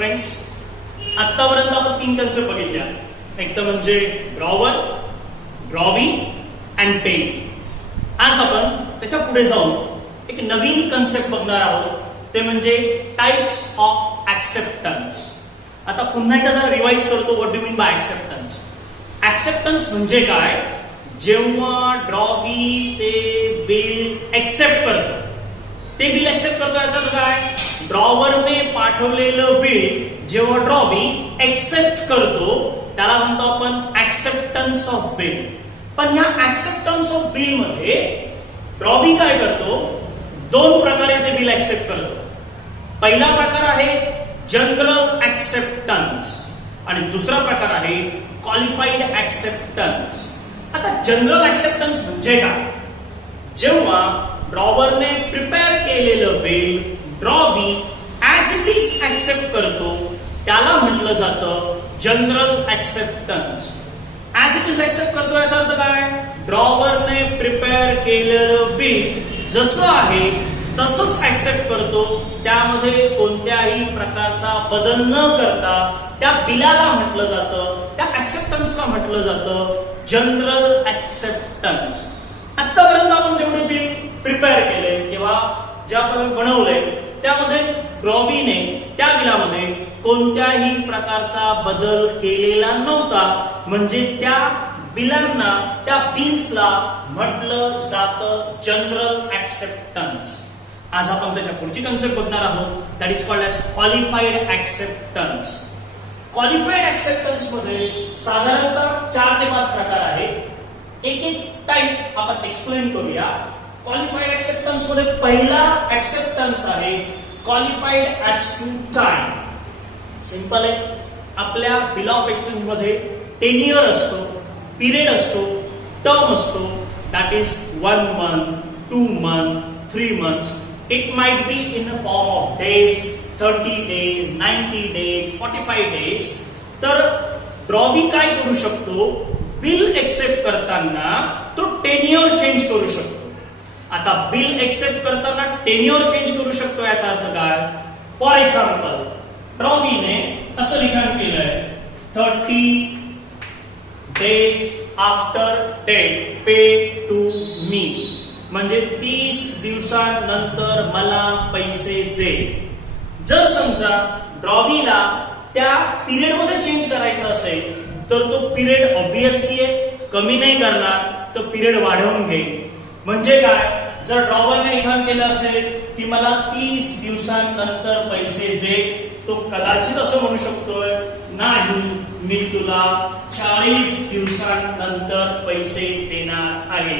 Friends, आतापर्यंत आपण तीन कन्सेप्ट बघितल्या. एक तर म्हणजे ड्रॉवर, ड्रॉवी अँड पे. आज आपण त्याच्या पुढे जाऊन एक नवीन कन्सेप्ट बघणार आहोत, ते म्हणजे टाइप्स ऑफ ऍक्सेप्टन्स. आता पुन्हा एकदा जरा रिवाइज करतो, what do mean by acceptance. Acceptance म्हणजे काय? जेव्हा ड्रॉवी ते बिल एक्सेप्ट करतो. ते बिल एक्सेप्ट करतो याचा अर्थ काय? ड्रॉवरने पाठवलेलं बिल जेव्हा ड्रॉवी एक्सेप्ट करतो त्याला म्हणतो आपण ऍक्सेप्टन्स ऑफ बिल. पण ह्या ऍक्सेप्टन्स ऑफ बिल मध्ये ड्रॉवी काय करतो? दोन प्रकारे ते बिल एक्सेप्ट करतो. पहिला प्रकार आहे जनरल ऍक्सेप्टन्स आणि दुसरा प्रकार आहे क्वालिफाईड ऍक्सेप्टन्स. आता जनरल ऍक्सेप्टन्स म्हणजे काय? जेव्हा ड्रॉवरने प्रिपेअर केलेलं bill drawee as it is accept करतो त्याला म्हटलं जातं general acceptance. As it is accept करतो याचा अर्थ काय? ड्रॉवरने प्रिपेअर केलेलं बिल जसं आहे तसंच ऍक्सेप्ट करतो, त्यामध्ये कोणत्याही प्रकारचा बदल न करता त्या बिलाला म्हटलं जातं, त्या ऍक्सेप्टन्सला म्हटलं जातं जनरल ऍक्सेप्टन्स. आतापर्यंत आपण जेवढे बिल प्रिपेअर केले किंवा जे आपण बनवले त्यामध्ये ड्रॉवीने त्या बिलामध्ये कोणत्याही प्रकारचा बदल केलेला नव्हता, म्हणजे त्या बिलांना, त्या बिल्सला म्हटलं जातं जनरल ऍक्सेप्टन्स. आज आपण त्याच्या पुढची कन्सेप्ट बघणार आहोत, that is called as qualified acceptance. Qualified acceptance मध्ये साधारणतः 4 ते 5 प्रकार आहेत. एक एक टाइप आपण एक्सप्लेन करूया. क्वालिफाईड ऍक्सेप्टन्स मध्ये पहिला ऍक्सेप्टन्स आहे qualified as to time. Simple आहे. आपल्या बिल ऑफ एक्सचेंज मध्ये टेन्युअर असतो, पिरियड असतो, टर्म असतो. That is 1 month, 2 months, 3 months. It might be in a form of days, 30 days, 90 days, 45 days. तर ड्रॉवी काय करू शकतो? बिल एक्सेप्ट करताना तो टेन्युअर चेंज करू शकतो. आता बिल एक्सेप्ट करताना टेन्युअर चेंज करू शकतो याचा अर्थ काय? फॉर एक्झाम्पल, ड्रॉवीने असं लिखाण केलंय 30 days after date pay to me, म्हणजे 30 दिवसांनंतर मला पैसे दे. जर समजा ड्रॉवीला त्या पिरियड मध्ये चेंज करायचा असेल तर तो पिरियड ऑब्विसली कमी नाही करणार, तो पिरियड वाढवून घेईल. म्हणजे काय? जर ड्रॉवरने लिखाण केलं असेल की मला 30 दिवसांनंतर पैसे दे, तो कदाचित असं म्हणू शकतोय, नाही मी तुला 40 दिवसांनंतर पैसे देणार आहे.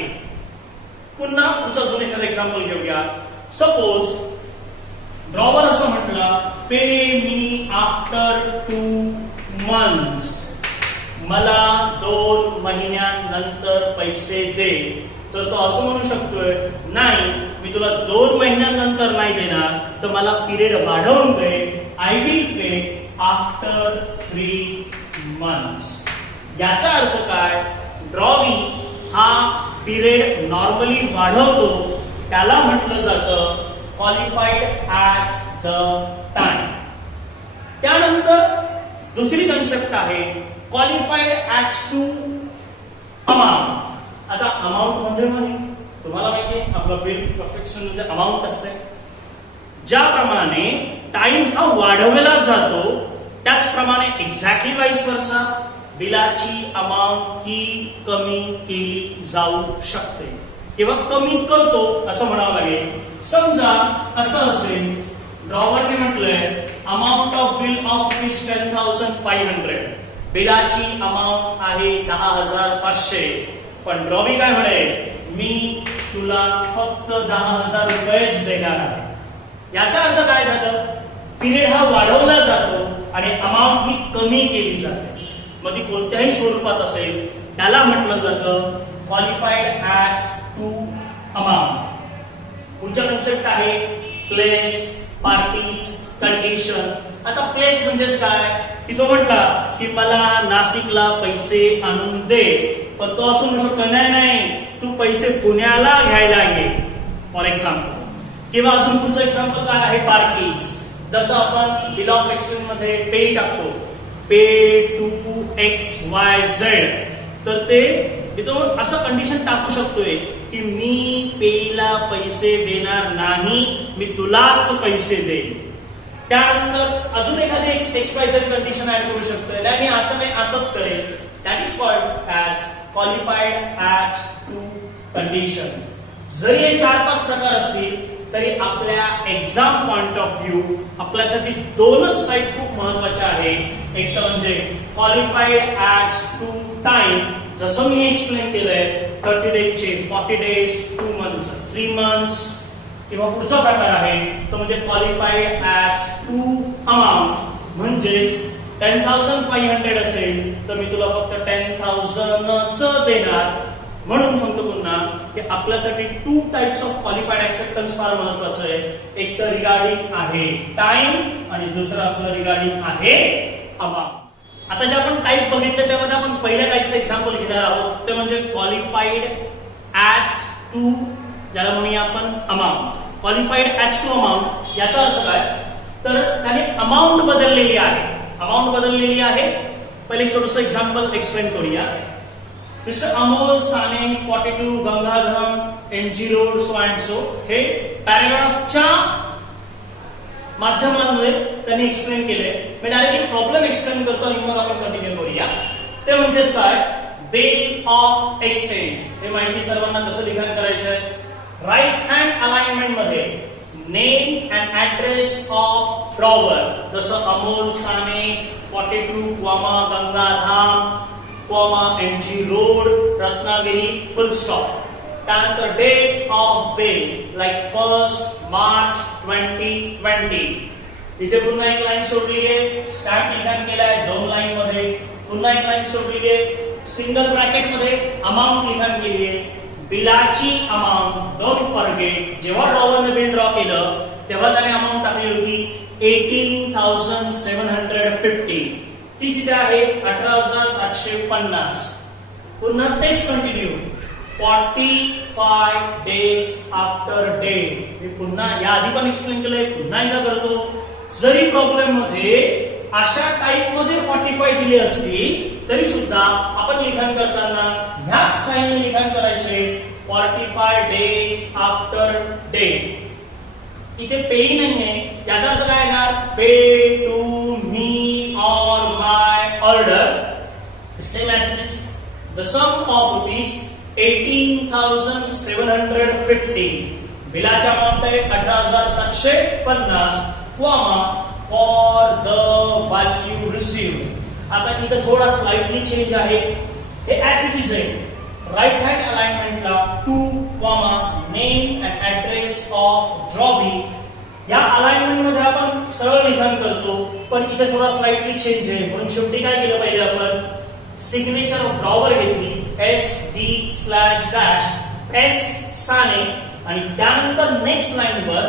पुन्हा पुढचं अजून एखादं एक्झाम्पल घेऊया. सपोज ड्रॉवर असं म्हटलं, पे मी आफ्टर 2 months, मला 2 महिन्यांनंतर पैसे दे. तर तो असं म्हणू शकतोय, नाही मी तुला 2 महिन्यांनंतर नाही देणार, तर मला पिरियड वाढवून दे. I will pay after 3 months. याचा अर्थ काय? ड्रॉवी हा पिरियड नॉर्मली वाढवतो, त्याला म्हटलं जातं क्वालिफाईड ऍज द टाइम. त्यानंतर दुसरी कन्सेप्ट आहे क्वालिफाईड ऍज टू अमाउंट. आता अमाउंट म्हणजे तुम्हाला माहिती आहे आपलं बिल परफेक्शन म्हणजे अमाउंट असते. ज्याप्रमाणे टाइम हा वाढवला जातो त्याचप्रमाणे एक्झॅक्टली वाईस वर्सा बिलाची अमाउंट ही कमी केली जाऊ शकते किंवा कमी करतो असं म्हणावं लागेल. समजा असं असेल, ड्रॉवरने म्हटलंय amount of bill of rupees 10,500, बिलाची अमाउंट आहे 10,500. पण ड्रॉवी काय म्हणे? मी तुला फक्त 10,000 रुपयेच देणार आहे. याचा अर्थ काय झालं? पिरियड हा वाढवला जातो आणि अमाउंट ही कमी केली जाते. मग ती कोणत्याही स्वरूपात असेल त्याला म्हटलं जातं क्वालिफाईड ऍज टू अमाउंट. पुढचा कन्सेप्ट आहे प्लेस, पार्टीज, कंडिशन. आता प्लेस म्हणजेच काय? की तो म्हटला की मला नाशिकला पैसे आणून दे, पण तो असं म्हणू शकतो, नाही नाही तू पैसे पुण्याला घ्यायला घे फॉर एक्झाम्पल. किंवा अजून पुढचं एक्झाम्पल काय आहे? पार्टीज. जसं आपण बिल ऑफ एक्सचेंज मध्ये पे टाकतो, पे टू एक्स वाय झेड, तर ते इथून असं कंडिशन टाकू शकतोय की मी पेला पैसे देणार नाही, मी तुलाच पैसे देईन. त्यानंतर अजून एखादी एक्सपायझरी कंडिशन ऍड करू शकतोय. मी असं नाही असंच करेल. That is called as qualified as to condition. जरी हे 4-5 प्रकार असतील तरी आपल्या एक्झाम पॉइंट ऑफ व्ह्यू आपल्यासाठी दोनच टाईप खूप महत्वाचे आहे. एक तर म्हणजे क्वालिफाईड ॲज टू टाइम, जसं मी एक्सप्लेन केलंय 30 डेजचे 40 डेज, 2 मंथ्स 3 मंथ्स, किंवा पुढचा प्रकार आहे तो म्हणजे क्वालिफाईड ॲज टू अमाऊंट. म्हणजेच 10,500 असेल तर मी तुला फक्त 10,000च देणार. म्हणून सांगतो पुन्हा की आपल्यासाठी 2 टाइप्स ऑफ क्वालिफाईड ऍक्सेप्टन्स फार महत्वाचं आहे. एक तर रिगार्डिंग आहे टाइम आणि दुसरं आपलं रिगार्डिंग आहे अमाऊंट. आता जे आपण टाइप बघितले त्यामध्ये आपण पहिल्या टाइपचं एक्झाम्पल घेणार आहोत, ते म्हणजे क्वालिफाईड ॲज टू, ज्याला म्हणूया आपण amount. Qualified as to amount याचा अर्थ काय, तर त्याने अमाऊंट बदललेली आहे. अमाऊंट बदललेली आहे. पहिले एक छोटंसं एक्झाम्पल एक्सप्लेन करूया. Mister Amol Sane 42 Gangadharam NG road so and so, हे पॅराग्राफच्या माध्यमांमध्ये त्यांनी एक्सप्लेन केले. मी डायरेक्टली प्रॉब्लेम एक्सप्लेन करतो आणि मग आपण कंटिन्यू करूया. ते म्हणजेच काय, बिल ऑफ एक्सचेंज. हे माहिती सर्वांना कसं लिखाण करायचं आहे. राईट हँड अलाइनमेंट मध्ये name and address of drawer, जसं Amol Sane 42 Gangadham NG road Ratnagiri full stop. त्यानंतर date of bill like 1 March 2020. इथे पुन्हा एक लाईन सोडली आहे, स्टॅम्प लिखाण केलाय 2 लाईन मध्ये. पुन्हा एक लाईन सोडली आहे, सिंगल ब्रॅकेट मध्ये अमाऊंट लिखाण केली आहे. बिलाची अमाऊंट डोंट फॉरगेट, जेव्हा ड्रॉवरने बिल ड्रॉ केलं तेव्हा त्याने अमाऊंट टाकली होती 18,750. ती जिथे आहे 18,750. पुन्हा तेच कंटिन्यू 45 डेज आफ्टर डेट. मी पुन्हा याआधी पण एक्सप्लेन केलंय, पुन्हा एकदा करतो. जरी प्रॉब्लेम मध्ये अशा टाइप मध्ये 45 दिली असली तरी सुद्धा आपण लिखाण करताना ह्याच स्टाईलने लिखाण करायचे 45 डेज आफ्टर डेट. इथे पेही नाहीये, याचा अर्थ काय येणार, pay to me or my order. Same as it is the sum of rupees 18,750. बिलाच्या अमाऊंट आहे 18,750 फॉर द व्हॅल्यू रिसीव्ड. आता इथं थोडा स्लाइटली चेंज आहे. हे ॲज इट इज आहे. राईट हँड अलाइनमेंटला 2 name and address of drawee. या अलाइनमेंट मध्ये आपण सरळ लिखाण करतो, पण इथे थोडा स्लाइटली चेंज आहे. म्हणून शेवटी काय केलं पाहिजे, आपण सिग्नेचर ऑफ ड्रॉवर घेतली SD/S साने, आणि त्यानंतर नेक्स्ट लाईन वर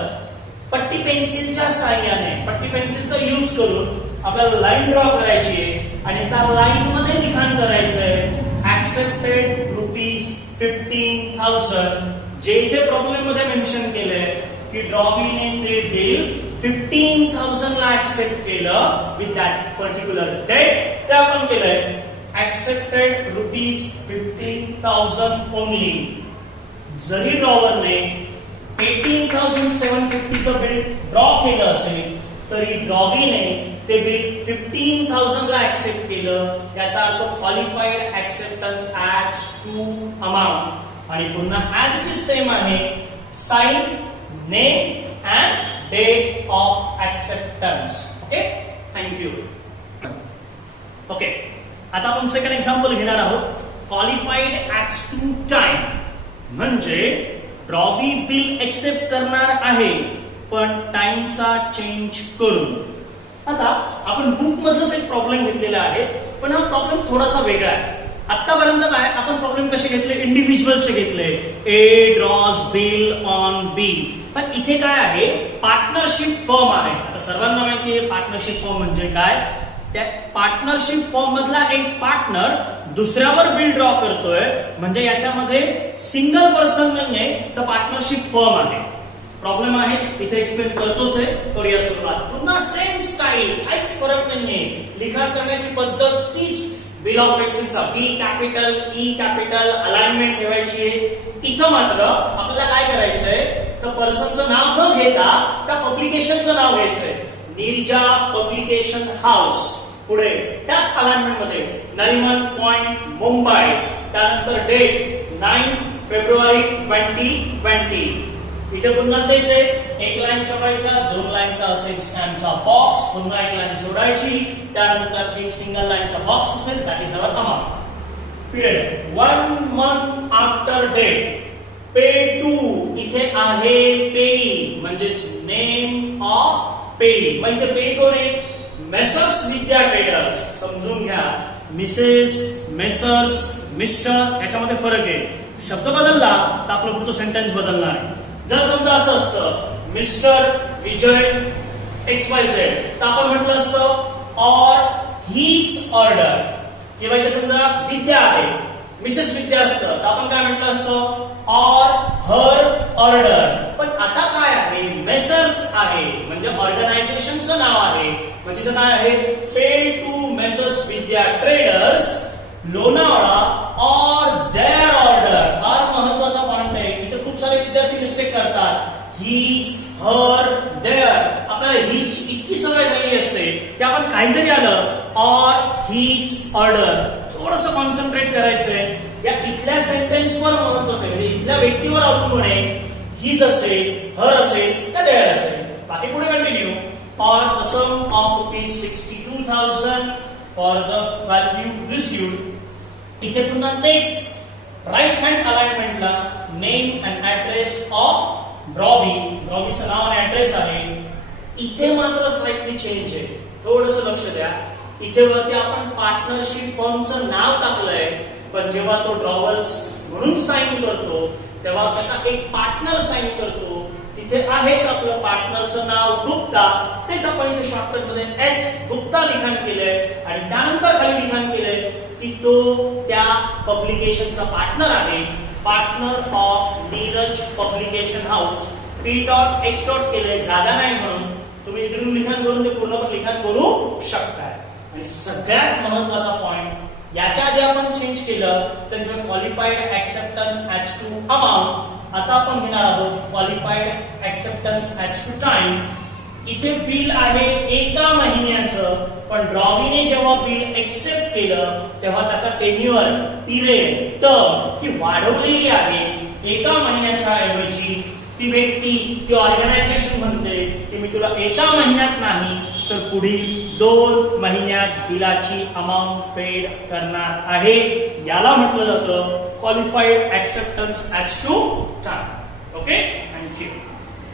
पट्टी पेन्सिलच्या साहाय्याने, पट्टी पेन्सिलचा यूज करून आपल्याला लाईन ड्रॉ करायची आहे आणि त्या लाईन मध्ये लिखाण करायचं आहे ऍक्सेप्टेड ₹15,000. जे इथे प्रॉब्लेम मध्ये मेन्शन केलंय की ड्रॉवीने ते बिल 15,000 ला ऍक्सेप्ट केलं विथ दॅट पर्टिक्युलर डेट. ते आपण केलंय ऍक्सेप्टेड ₹15,000 ओनली. जरी ड्रॉवरने 18,750चं बिल ड्रॉ केलं असेल तरी ड्रॉवीने ते बिल 15,000 ला ऍक्सेप्ट केलं. याचा अर्थ qualified acceptance as to amount. आणि पुन्हा ॲज इट इज सेम आहे, sign, name and date of acceptance. Okay, thank you. Okay, आता आपण सेकंड एक्झाम्पल घेणार आहोत. क्वालिफाईड ॲज टू टाइम म्हणजे ड्रॉवी बिल एक्सेप्ट करणार आहे पण टाइमचा चेंज करून. आता आपण बुक मधलंच एक प्रॉब्लेम घेतलेला आहे, पण हा प्रॉब्लेम थोडासा वेगळा आहे. आतापर्यंत काय आपण प्रॉब्लेम कसे घेतले, इंडिव्हिज्युअलचे घेतले, ए ड्रॉज बिल ऑन बी. पण इथे काय आहे, पार्टनरशिप फर्म आहे. आता सर्वांना माहिती आहे पार्टनरशिप फर्म म्हणजे काय. त्या पार्टनरशिप फर्म मधला एक पार्टनर दुसऱ्यावर बिल ड्रॉ करतोय, म्हणजे याच्यामध्ये सिंगल पर्सन नाहीये तर पार्टनरशिप फर्म आहे. प्रॉब्लेम आहे आहेच, इथे एक्सप्लेन करतोच आहे. करूया सुरुवात. पुन्हा सेम स्टाईल, काहीच फरक नाहीये. लिखाण करण्याची पद्धत तीच. बिल ऑफ एक्सचेंजचा बी कॅपिटल, ई कॅपिटल, अलाइनमेंट ठेवायची आहे. इथं मात्र आपल्याला काय करायचंय, तर पर्सनचं नाव न घेता त्या पब्लिकेशनचं नाव घ्यायचंय. Neerja publication house. पुढे त्याच अलाइनमेंट मध्ये नरिमन पॉइंट मुंबई. त्यानंतर डेट 9 फेब्रुवारी 2020. इथे पुन्हा तेच आहे. एक लाईन छापायचा, 2 लाईनचा असेल स्टॅम्पचा बॉक्स, पुन्हा एक लाईन सोडायची, त्यानंतर एक सिंगल लाईनचा बॉक्स असेल, that is our amount. Period 1 month after date. Pay to, इथे आहे पेई म्हणजे नेम ऑफ पेई. मग इथे पेई कोण आहे? Messrs Vidya traders. समजून घ्या, मिसेस, मेसर्स, मिस्टर याच्यामध्ये फरक आहे. शब्द बदलला तर आपलं पुढचं सेंटेन्स बदलणार आहे. जर समजा असं असतं मिस्टर विजय XYZ, तर आपण म्हटलं असतं ऑर हीच ऑर्डर. किंवा इथे समजा विद्या आहे, मिसेस विद्या असतं, तर आपण काय म्हटलं असतं ऑर हर ऑर्डर. पण आता काय आहे, मेसर्स आहे म्हणजे ऑर्गनायझेशनचं नाव आहे. म्हणजे तिथं काय आहे, pay to messrs Vidya traders Lonavala or their order. फार महत्वाचा पॉइंट आहे. इथे खूप सारे विद्यार्थी मिस्टेक करतात. हीच, हर, देअर. आपल्याला हीच इतकी सवय झालेली असते की आपण काही जरी आलं ऑर हीच ऑर्डर, थोडंसं कॉन्सन्ट्रेट करायचंय. या इथल्या सेंटेन्सवर महत्वाचं आहे, म्हणजे इथल्या व्यक्तीवर अवलंबून आहे. हीच असेल, हर असेल का देअर असेल. बाकी पुढे continue. Or the sum of ₹62,000 for the value received. इथे पुन्हा तेच राईट हँड अलाइनमेंटला name and address of drawee. ब्रॉवीचं नाव आणि ऍड्रेस आहे. इथे मात्र स्लाइटली चेंज आहे. थोडंसं लक्ष द्या. इथे वरती आपण पार्टनरशिप फर्मचं नाव टाकलंय, पण जेव्हा तो ड्रॉवर म्हणून साइन करतो तेव्हा कसा एक पार्टनर साइन करतो. तिथे आहेच आपलं पार्टनरचं नाव गुप्ता. तेच आपण इथे शॉर्टकट मध्ये एस गुप्ता लिखाण केलंय आणि त्यानंतर खाली लिखाण केलंय की तो त्या पब्लिकेशनचा पार्टनर आहे. Partner of Neeraj publication house. P.H. केले, जागा नाही म्हणून तुम्ही इकडून लिखाण करून ते पूर्णपणे लिखाण करू शकताय. आणि सगळ्यात महत्वाचा पॉइंट, याच्या आधी आपण चेंज केलं तर qualified acceptance as to amount. आता आपण घेणार आहोत qualified acceptance as to time. इथे बिल आहे 1 महिन्याचं, पण ड्रॉवीने जेव्हा बिल एक्सेप्ट केलं तेव्हा त्याचा टेन्युअर, पिरियड, टर्म ही वाढवलेली आहे. 1 महिन्याच्या ऐवजी ती व्यक्ती, ती ऑर्गनायझेशन म्हणते की मी तुला 1 महिन्यात नाही तर पुढील 2 महिन्यात बिलाची अमाऊंट पेड करणार आहे. याला म्हटलं जातं qualified acceptance as to time. Okay.